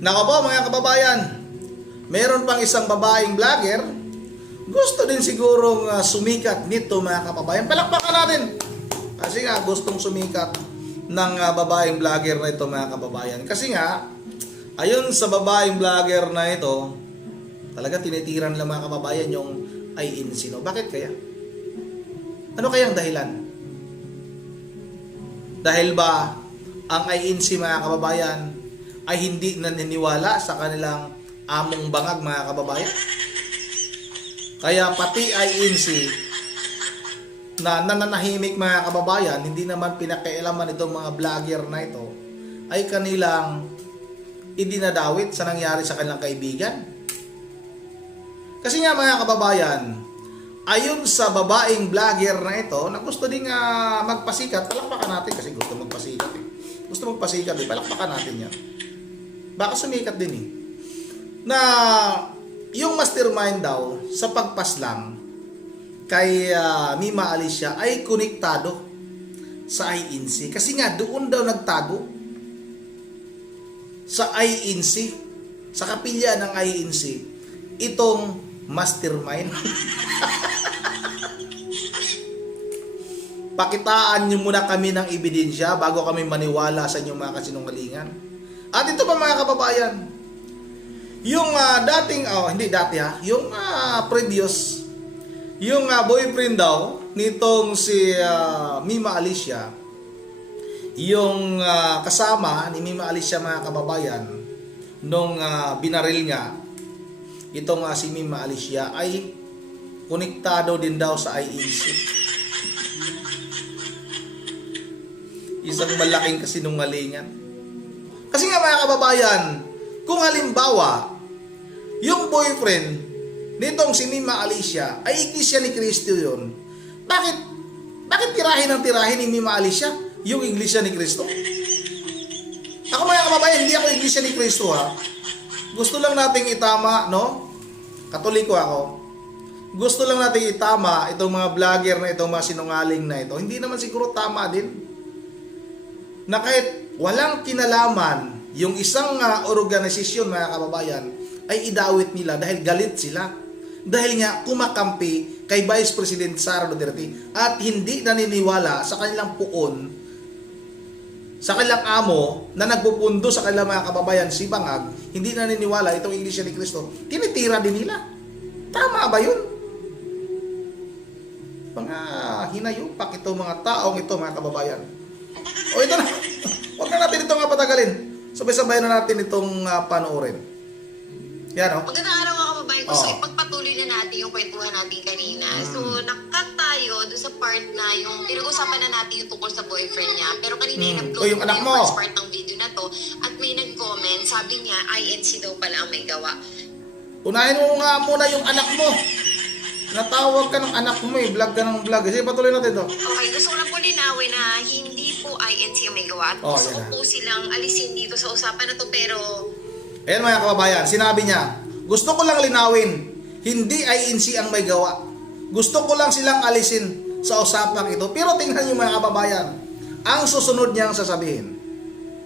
Nako po mga kababayan, meron pang isang babaeng vlogger, gusto din sigurong sumikat nito mga kababayan. Palakpakan natin! Kasi nga gustong sumikat ng babaeng vlogger na ito mga kababayan. Kasi nga, ayon sa babaeng vlogger na ito, talaga tinitiran lang mga kababayan yung INC. No? Bakit kaya? Ano kayang dahilan? Dahil ba ang INC mga kababayan ay hindi naniniwala sa kanilang among bangag mga kababayan? Kaya pati INC na nananahimik mga kababayan, hindi naman pinakialaman itong mga vlogger na ito, ay kanilang idinadawit sa nangyari sa kanilang kaibigan. Kasi nga mga kababayan, ayon sa babaeng vlogger na ito, na gusto ding magpasikat, palakpakan natin kasi gusto magpasikat eh. Gusto magpasikat eh, palakpakan natin yan. Baka sumikat din eh. Na yung mastermind daw sa pagpaslang kay Mima Alicia ay konektado sa INC. Kasi nga doon daw nagtago sa INC, sa kapilya ng INC, itong mastermind. Pakitaan nyo muna kami ng ebidensya bago kami maniwala sa inyong mga kasinungalingan. At ito pa mga kababayan, yung yung previous, yung boyfriend daw nitong si Mima Alicia, yung kasama ni Mima Alicia mga kababayan, nung binaril nga, itong si Mima Alicia ay konektado din daw sa INC. Isang malaking kasinungalingan. Kasi nga mga kababayan, kung halimbawa, yung boyfriend nitong si Mima Alicia ay iglesia ni Cristo yun, bakit tirahin ng tirahin ni Mima Alicia yung iglesia ni Cristo? Ako mga kababayan, hindi ako iglesia ni Cristo ha. Gusto lang nating itama, no? Katoliko ako. Gusto lang nating itama itong mga vlogger na itong mga sinungaling na ito. Hindi naman siguro tama din na kahit walang kinalaman yung isang organisasyon mga kababayan ay idawit nila dahil galit sila. Dahil nga kumakampi kay Vice President Sara Duterte at hindi naniniwala sa kanilang puon, sa kanilang amo na nagpupundo sa kanilang mga kababayan, si Bangag, hindi naniniwala itong Iglesia ni Cristo. Tinitira din nila. Tama ba yun? Mga hinayupak itong mga taong ito mga kababayan. O ito na. Huwag na natin itong patagalin. Sabay-sabay na natin itong panoorin. Yan o. Magandang araw mga kababayan ko. So ipagpatuloy na natin yung kwentuhan natin kanina. So nakat tayo doon sa part na yung pinag-usapan na natin yung tungkol sa boyfriend niya. Pero kanina yung nag-upload yung anak mo. first part ng video na to. At may nag-comment, sabi niya INC daw pala ang may gawa. Unahin mo nga muna yung anak mo. Natawag ka ng anak mo eh. Vlog ka ng vlog. Sige, patuloy natin to. Okay, gusto ko lang po linawin na hindi po INC ang may gawa. At gusto ko po silang alisin dito sa usapan na to pero... Ayan mga kababayan, sinabi niya, gusto ko lang linawin, hindi INC ang may gawa. Gusto ko lang silang alisin sa usapang ito. Pero tingnan niyo mga kababayan, ang susunod niyang sasabihin.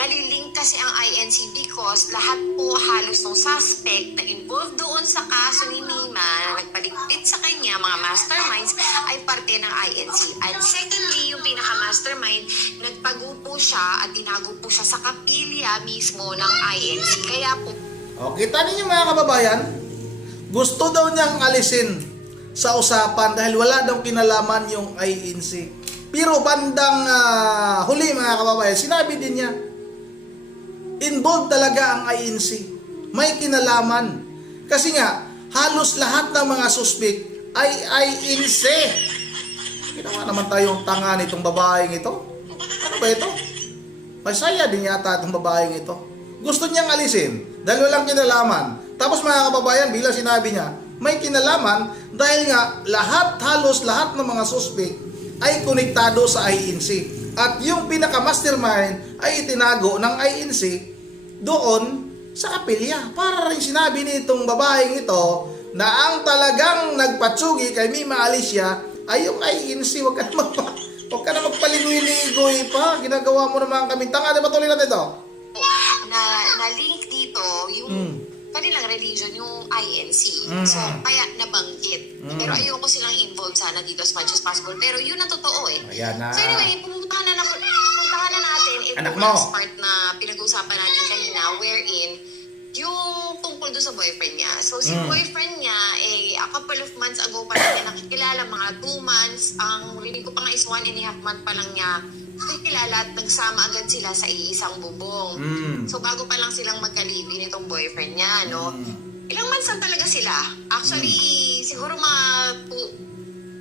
Nalilink kasi ang INC because lahat po halos ng suspect na involved doon sa kaso ni Mima na nagpaligpit sa kanya, mga masterminds, ay parte ng INC. And secondly, yung pinaka-mastermind, nagpagupo siya at tinago po siya sa kapilya mismo ng INC. Kaya po... O, kita ninyo mga kababayan, gusto daw niyang alisin sa usapan dahil wala daw kinalaman yung INC. Pero bandang huli mga kababayan, sinabi din niya, involved talaga ang INC. May kinalaman. Kasi nga, halos lahat ng mga suspect ay INC. Ginawa naman tayong tanga nitong babaeng ito. Ano ba ito? Masaya din yata itong babaeng ito. Gusto niyang alisin dahil walang kinalaman. Tapos mga kababayan, bilang sinabi niya, may kinalaman dahil nga halos lahat ng mga suspect ay konektado sa INC. At yung pinaka-mastermind ay itinago ng INC doon sa kapilya. Para rin sinabi nitong babaeng ito na ang talagang nagpatsugi kay Mima Alicia ay yung INC. Huwag ka na magpaligoy-ligoy pa. Ginagawa mo naman kami tanga. Diba tuloy natin ito? Na link dito kanilang religion, yung INC. So, kaya nabanggit. Pero ayoko silang involved sana dito as much as possible. Pero yun ang totoo eh. Ayan na. So anyway, puntahan na natin ito Anak mo. last part na pinag-usapan natin kanina, wherein yung tungkol doon sa boyfriend niya. So, si boyfriend niya, a couple of months ago pa lang niya nakikilala, mga 2 months. Ang reading ko pa nga is 1.5 month pa lang niya nakikilala at nagsama agad sila sa iisang bubong. So, bago pa lang silang magka-live-in itong boyfriend niya, no? Ilang months lang talaga sila. Actually, siguro mga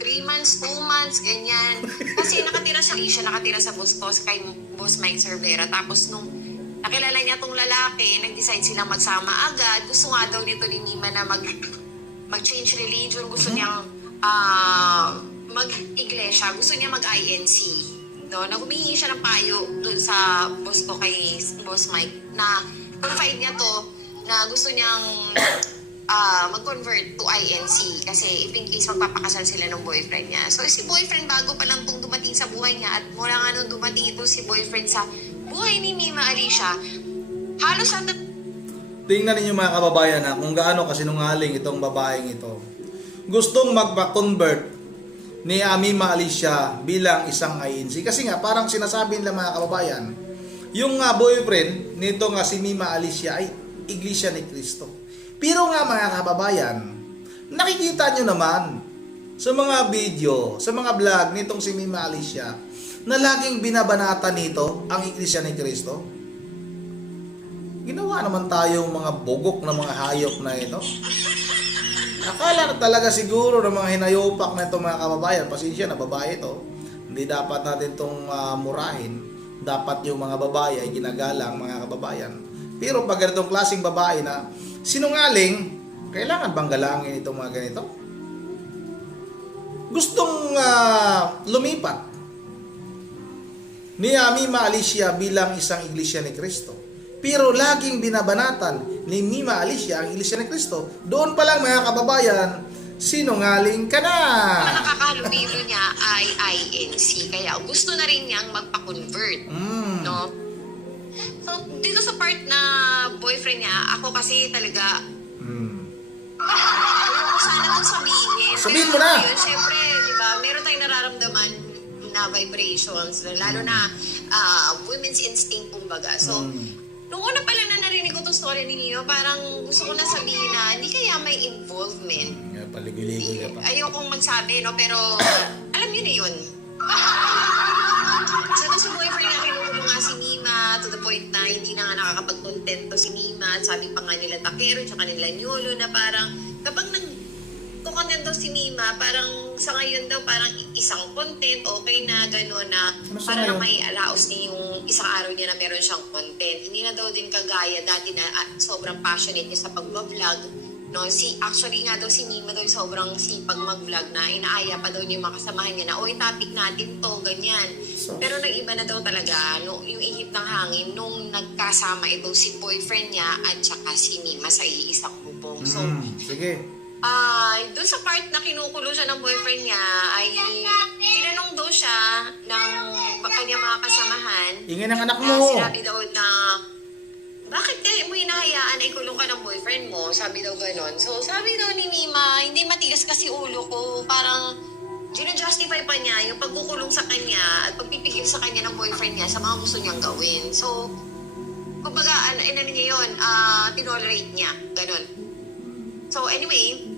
3 months, 2 months, ganyan. Kasi nakatira sa Alicia, nakatira sa Bustos kay Boss Mike Cervera. Tapos nung nakilala niya tong lalaki, nag-decide silang magsama agad. Gusto nga daw nito ni Nima na mag-change religion. Gusto niyang mag-iglesia. Gusto niya mag-INC. No? Naghumingi siya ng payo dun sa boss ko kay Boss Mike na confide niya to na gusto niyang mag-convert to INC kasi if in case magpapakasal sila ng boyfriend niya. So si boyfriend bago pa lang itong dumating sa buhay niya at mula nga nung dumating ito si boyfriend sa buhay ni Nima Alicia, halos at Tingnan ninyo mga kababayan kung gaano kasinungaling itong babaeng ito. Gustong magpa-convert ni Mima Alicia bilang isang INC. Kasi nga parang sinasabi nila mga kababayan, yung boyfriend nito nga si Mima Alicia ay Iglesia ni Cristo. Pero nga mga kababayan, nakikita nyo naman sa mga video, sa mga vlog nitong si Mima Alicia na laging binabanata nito ang Iglesia ni Cristo. Ginawa naman tayong mga bugok na mga hayop na ito. Akala na talaga siguro ng mga hinayopak na itong mga kababayan, pasensya na babae ito, hindi dapat natin itong murahin. Dapat yung mga babae ay ginagalang mga kababayan. Pero pag ganitong klaseng babae na sinungaling, kailangan bang galangin itong mga ganito? Gustong lumipat ni Mima Alicia bilang isang Iglesia ni Cristo. Pero laging binabanatan ni Mima Alicia ang Iglesia ni Cristo. Doon pa lang mga kababayan, sinungaling ka na. ang nakakahalubilo niya ay INC. Kaya gusto na rin niyang magpa-convert. No? So, dito sa part na boyfriend niya, ako kasi talaga ayoko sana itong sabihin. Sabihin mo na. Yun, syempre, di ba, meron tayong nararamdaman na vibrations, lalo na women's instinct, kumbaga. So, nung una pa lang na narinig ko itong story ni Nino, parang gusto ko na sabihin na hindi kaya may involvement. Paligoy-ligoy ka pa. Ayokong magsabi, no? Pero alam niyo na yun. So, ito si boyfriend na kinukulo nga si Nima to the point na hindi na nga nakakapag-contento si Nima. At sabi pa nga nila Takero tsaka nila Nyolo na parang kapag nag-contento si Nima, parang sa ngayon daw parang isang content, okay na, gano'n na Ano sa para lang ngayon? may alaos niya yung isang araw niya na meron siyang content. Hindi na daw din kagaya dati na sobrang passionate niya sa pag-vlog. No, actually nga daw si Nima daw sobrang sipag mag-vlog na inaaya pa daw niya yung mga kasamahan niya na oy topic natin to, ganyan. So, Pero nag-iba na daw talaga no, yung ihip ng hangin nung nagkasama ito si boyfriend niya at saka si Nima sa iisang bubong. So, sige. doon sa part na kinukulo siya ng boyfriend niya ay tinanong daw siya ng kanyang mga kasamahan. Ingin ng anak Na mo. sinabi daw na bakit kaya mo hinahayaan ay kulong ka ng boyfriend mo? Sabi daw ganon. So, sabi daw ni Nima, hindi matigas kasi ulo ko. Parang, gina-justify pa niya yung pagkukulong sa kanya at pagpipigil sa kanya ng boyfriend niya sa mga gusto niyang gawin. So, kumbaga, ano niya yun, tinolerate niya. Ganon. So, anyway,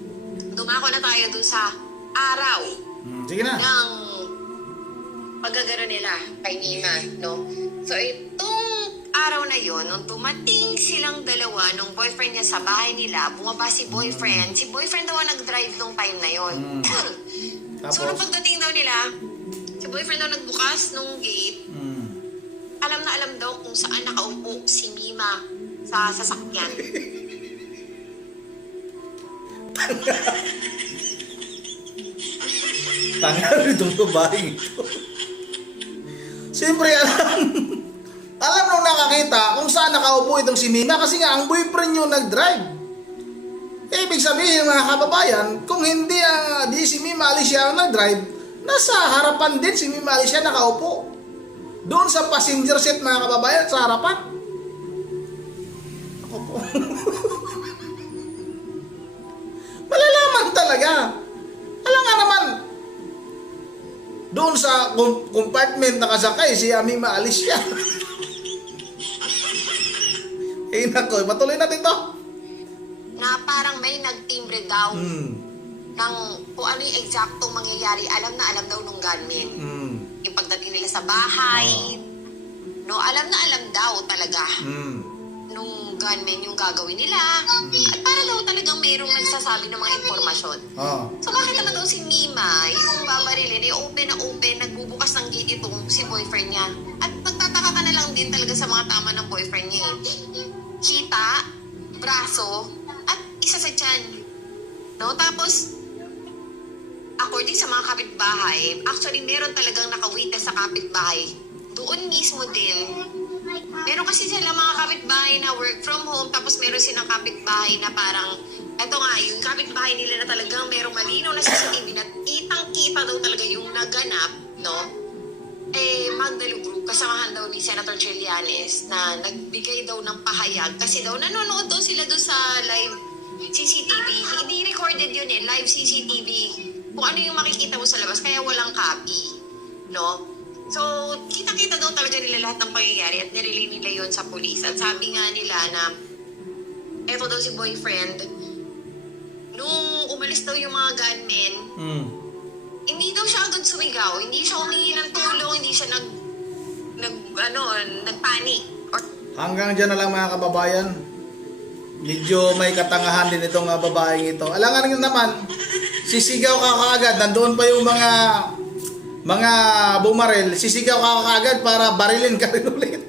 dumako na tayo dun sa araw Sige na. ng paggagano nila kay Nima, no? So, itong araw na yon, nung dumating silang dalawa, nung boyfriend niya sa bahay nila, bumaba si boyfriend. Si boyfriend daw ang nag-drive nung time na yon. So, nung Tapos, pagdating daw nila, si boyfriend daw nagbukas nung gate. Alam na alam daw kung saan nakaupo si Nima sa sasakyan. tanga itong babaeng ito. Siyempre, alam nung nakakita kung saan nakaupo itong si Mima kasi nga ang boyfriend yung nag-drive. Ibig sabihin mga kababayan, kung hindi di si Mima Alicia ang nag-drive, nasa harapan din si Mima Alicia nakaupo. Doon sa passenger seat mga kababayan, sa harapan. Ako po. talaga. Alam nga naman, doon sa compartment nakasakay si Amima Alicia. Eh nako, patuloy natin to. Na parang may nagtimbre daw ng kung ano yung eksaktong mangyayari. Alam na alam daw nung gunman. Yung pagdating nila sa bahay. No, alam na alam daw talaga nung gunman yung gagawin nila. At para daw talagang mayroong nagsasabi ng mga impormasyon. So bakit naman daw si Mima, yung babarilin, open na open, nagbubukas ng gate itong si boyfriend niya. At nagtataka ka na lang din talaga sa mga tama ng boyfriend niya. Kita, braso, at isa sa tiyan. No? Tapos, according sa mga kapitbahay, actually meron talagang nakawitness sa kapitbahay. Doon mismo din, meron kasi sila mga kapitbahay na work from home, tapos meron silang kapitbahay na parang, eto nga, yung kapitbahay nila na talagang merong malinaw na CCTV na kitang-kita daw talaga yung naganap, no? Magdalo Group, kasamahan daw ni Senator Trillanes na nagbigay daw ng pahayag kasi daw nanonood daw sila doon sa live CCTV. Hindi recorded yun live CCTV. Kung ano yung makikita mo sa labas, kaya walang copy, no? So, kita-kita daw talaga nila lahat ng pangyayari at nirelay nila yun sa pulis. At sabi nga nila na eto daw si boyfriend, nung umalis daw yung mga gunmen, hindi daw siya agad sumigaw, hindi siya humingi ng tulong, hindi siya nagpanik. Hanggang dyan na lang mga kababayan. Medyo may katangahan din itong babaeng ito. Alangan nyo naman, sisigaw ka kaagad, nandoon pa yung mga bumarel, sisigaw ka kaagad para barilin ka rin ulit.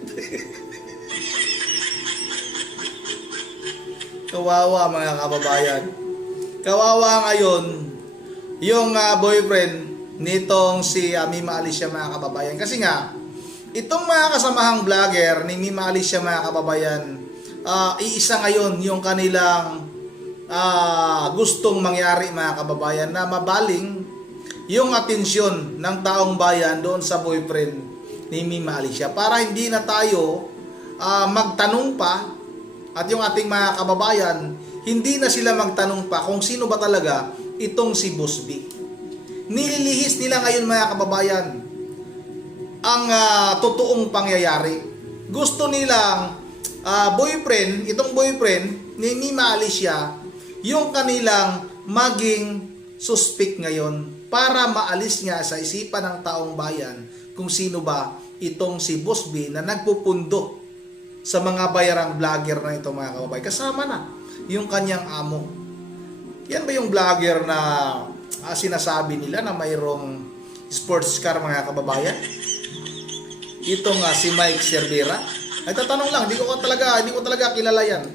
Kawawa mga kababayan. Kawawa ngayon yung boyfriend nitong si Mima Alicia mga kababayan. Kasi nga, itong mga kasamahang vlogger ni Mima Alicia mga kababayan, iisa ngayon yung kanilang gustong mangyari mga kababayan na mabaling yung atensyon ng taong bayan doon sa boyfriend ni Mima Alicia para hindi na tayo magtanong pa at yung ating mga kababayan hindi na sila magtanong pa kung sino ba talaga itong si Boss B. Nililihis nila ngayon mga kababayan ang totoong pangyayari. Gusto nilang itong boyfriend ni Mima Alicia, yung kanilang maging suspect ngayon para maalis nga sa isipan ng taong bayan kung sino ba itong si Boss B na nagpupundo sa mga bayarang vlogger na ito mga kababayan. Kasama na yung kanyang amo. Yan ba yung vlogger na sinasabi nila na mayroong sports car mga kababayan? Ito nga si Mike Cervera. Ay tatanong lang, hindi ko talaga kilala yan.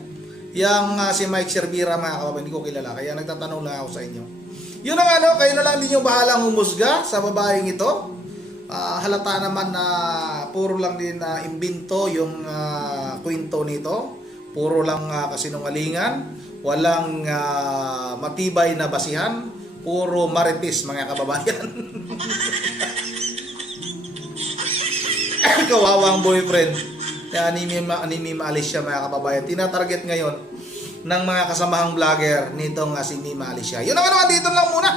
Yang si Mike Cervera mga kababayan, hindi ko kilala. Kaya nagtatanong lang ako sa inyo. Yun ang kayo na lang din yung bahalang humusga sa babaeng ito. Halata naman na puro lang din na imbento yung kwento nito. Puro lang kasinungalingan. Walang matibay na basihan, puro marites mga kababayan. Kawawang boyfriend ni Mima Alicia mga kababayan. Tinatarget ngayon ng mga kasamahang vlogger nitong si Mima Alicia. Yun naman dito lang muna.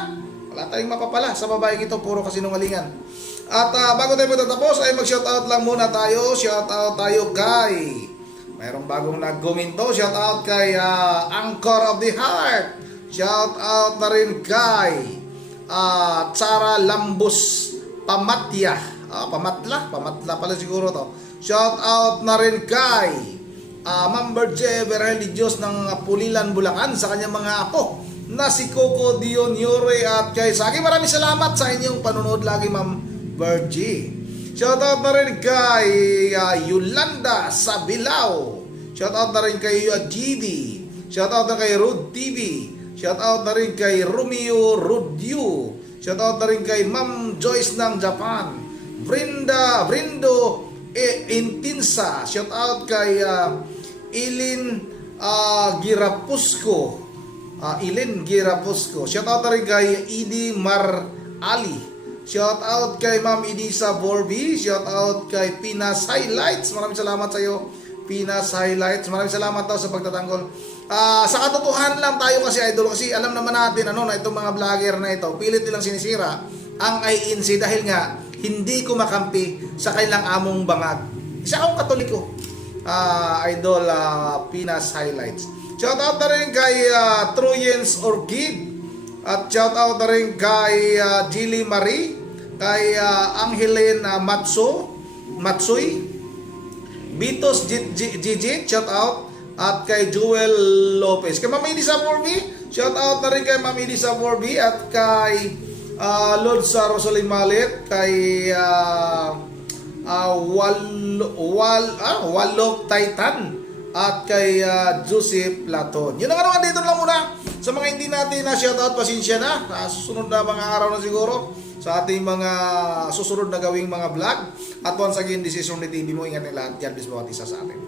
Wala tayong mapapala sa babaeng ito, puro kasinungalingan. At bago tayo magtatapos ay mag-shoutout lang muna tayo. Shoutout tayo kay mayroong bagong nag-commento. Shout out kay Anchor of the Heart. Shout out na rin kay Tsara Lambus Pamatya. Pamatla pala siguro to. Shout out na rin kay Ma'am Berje Religious ng Pulilan, Bulacan sa kanyang mga apo na si Coco Dion Yore at kay Saki. Maraming salamat sa inyong panonood lagi Ma'am Berje. Shoutout na rin kay Yolanda Sabilao. Shoutout na rin kay GB. Shoutout na kay Rod TV. Shoutout na rin kay Romeo Rodyu. Shoutout na rin kay Ma'am Joyce ng Japan. Brindo Intinsa. Shoutout kay Ilin Girapusco. Shoutout na rin kay Idi Mar Ali. Shout out kay Ma'am Edisa Borby. Shout out kay Pinas Highlights. Maraming salamat sa iyo, Pinas Highlights. Maraming salamat daw sa pagtatanggol. Sa katotohanan lang tayo kasi idol, kasi alam naman natin na itong mga vlogger na ito, pilit nilang sinisira ang INC dahil nga hindi kumakampi sa kailang among bangag. Isa akong Katoliko. Idol Pinas Highlights. Shout out na rin kay Troyens Orchid. At shout out na rin kay Jilly Marie, kay Angeline Matsoy, Bitos Gigi, shout out, at kay Joel Lopez. Kay Ma'am Elisa Forby, shout out na rin kay Ma'am Elisa Forby, at kay Lord sa Rosalie Malit, kay Walok Titan, at kay Joseph Platon. Yun ang naman, dito lang muna. Sa mga hindi natin na shoutout, pasensya na. Susunod na mga araw na siguro sa ating mga susunod na gawing mga vlog. At once again, this is Ronnie TV mo. Ingat na lahat. God bless bawat isa sa atin.